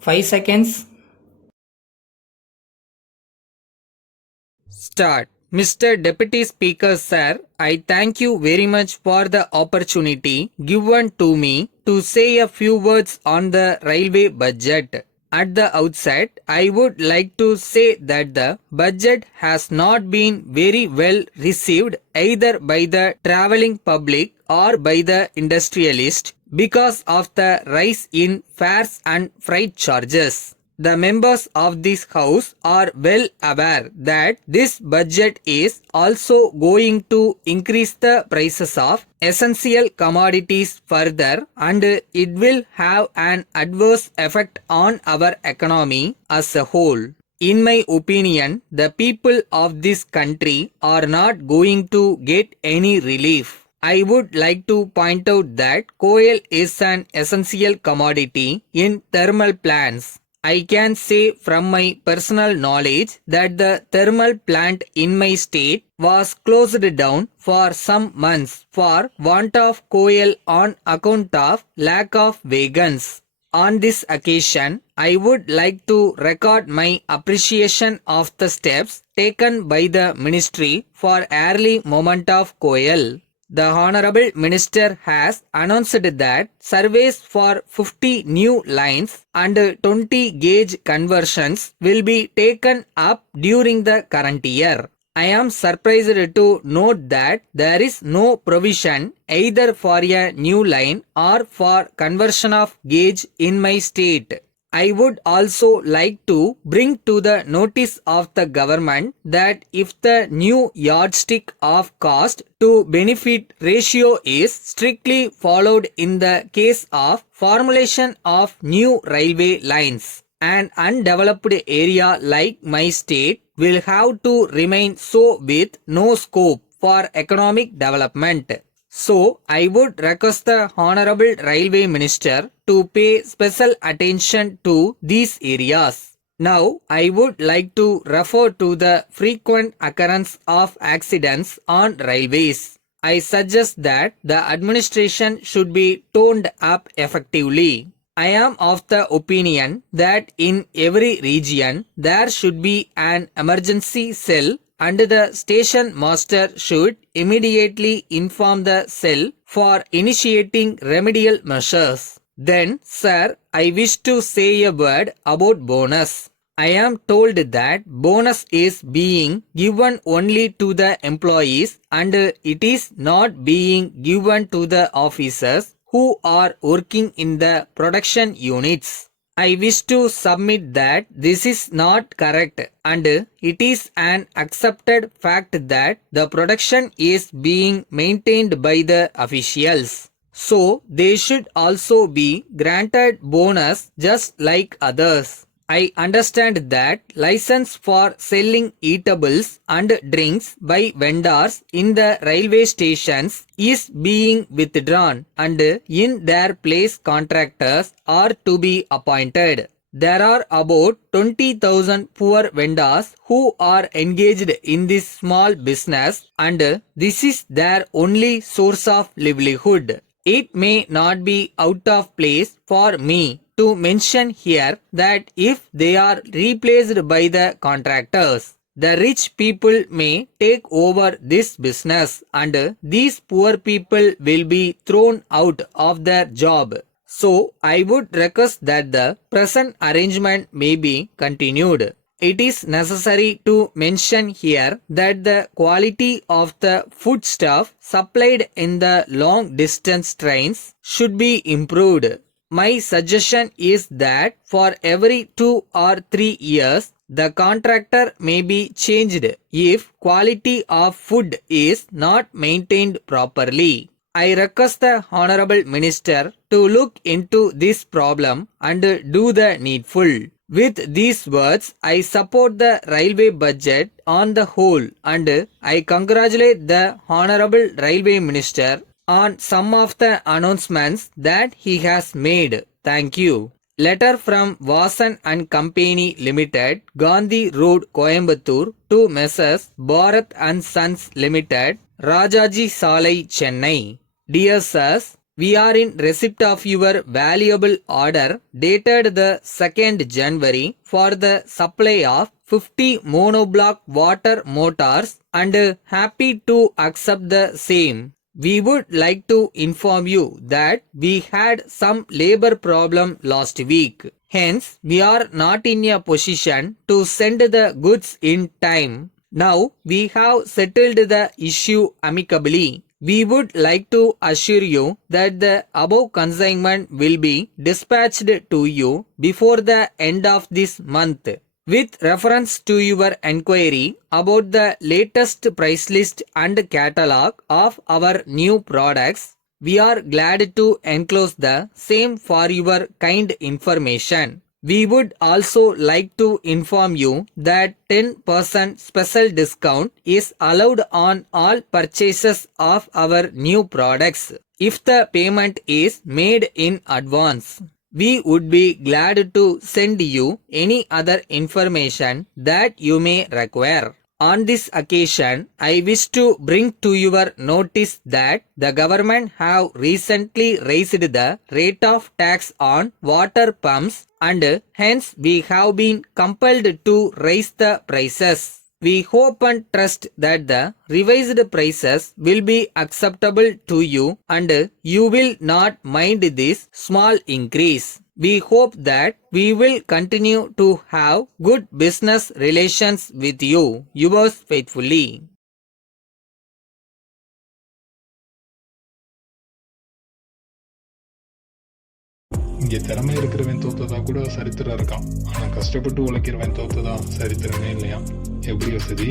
5 seconds. Start. Mr. Deputy Speaker, sir, I thank you very much for the opportunity given to me to say a few words on the railway budget. At the outset, I would like to say that the budget has not been very well received either by the travelling public or by the industrialist because of the rise in fares and freight charges. The members of this house are well aware that this budget is also going to increase the prices of essential commodities further, and it will have an adverse effect on our economy as a whole. In my opinion, the people of this country are not going to get any relief. I would like to point out that coal is an essential commodity in thermal plants. I can say from my personal knowledge that the thermal plant in my state was closed down for some months for want of coal on account of lack of wagons. On this occasion, I would like to record my appreciation of the steps taken by the ministry for early movement of coal. The Honorable Minister has announced that surveys for 50 new lines and 20 gauge conversions will be taken up during the current year. I am surprised to note that there is no provision either for a new line or for conversion of gauge in my state. I would also like to bring to the notice of the government that if the new yardstick of cost to benefit ratio is strictly followed in the case of formulation of new railway lines, an undeveloped area like my state will have to remain so with no scope for economic development. So, I would request the Honorable Railway Minister to pay special attention to these areas. Now, I would like to refer to the frequent occurrence of accidents on railways. I suggest that the administration should be toned up effectively. I am of the opinion that in every region there should be an emergency cell and the station master should immediately inform the cell for initiating remedial measures. Then, sir, I wish to say a word about bonus. I am told that bonus is being given only to the employees and it is not being given to the officers who are working in the production units. I wish to submit that this is not correct and it is an accepted fact that the production is being maintained by the officials. So they should also be granted bonus just like others. I understand that license for selling eatables and drinks by vendors in the railway stations is being withdrawn and in their place contractors are to be appointed. There are about 20,000 poor vendors who are engaged in this small business and this is their only source of livelihood. It may not be out of place for me to mention here that if they are replaced by the contractors, the rich people may take over this business and these poor people will be thrown out of their job. So, I would request that the present arrangement may be continued. It is necessary to mention here that the quality of the foodstuff supplied in the long distance trains should be improved. My suggestion is that for every 2 or 3 years, the contractor may be changed if quality of food is not maintained properly. I request the Honorable Minister to look into this problem and do the needful. With these words, I support the railway budget on the whole and I congratulate the Honorable Railway Minister on some of the announcements that he has made. Thank you. Letter from Vasan and Company Limited, Gandhi Road, Coimbatore to Messrs. Bharat and Sons Limited, Rajaji Salai, Chennai. Dear sirs, We are in receipt of your valuable order dated the 2nd January for the supply of 50 monoblock water motors and happy to accept the same. We would like to inform you that we had some labor problem last week. Hence, we are not in a position to send the goods in time. Now, we have settled the issue amicably. We would like to assure you that the above consignment will be dispatched to you before the end of this month. With reference to your enquiry about the latest price list and catalog of our new products, we are glad to enclose the same for your kind information. We would also like to inform you that 10% special discount is allowed on all purchases of our new products if the payment is made in advance. We would be glad to send you any other information that you may require. On this occasion, I wish to bring to your notice that the government have recently raised the rate of tax on water pumps and hence we have been compelled to raise the prices. We hope and trust that the revised prices will be acceptable to you and you will not mind this small increase. We hope that we will continue to have good business relations with you. Yours faithfully. இங்கே திறமை இருக்கிறவன் தோத்ததா கூட சரித்திரம் இருக்கான். ஆனா கஷ்டப்பட்டு உழைக்கிறவன் தோத்ததா சரித்திரமே இல்லையா? எப்படி வசதி?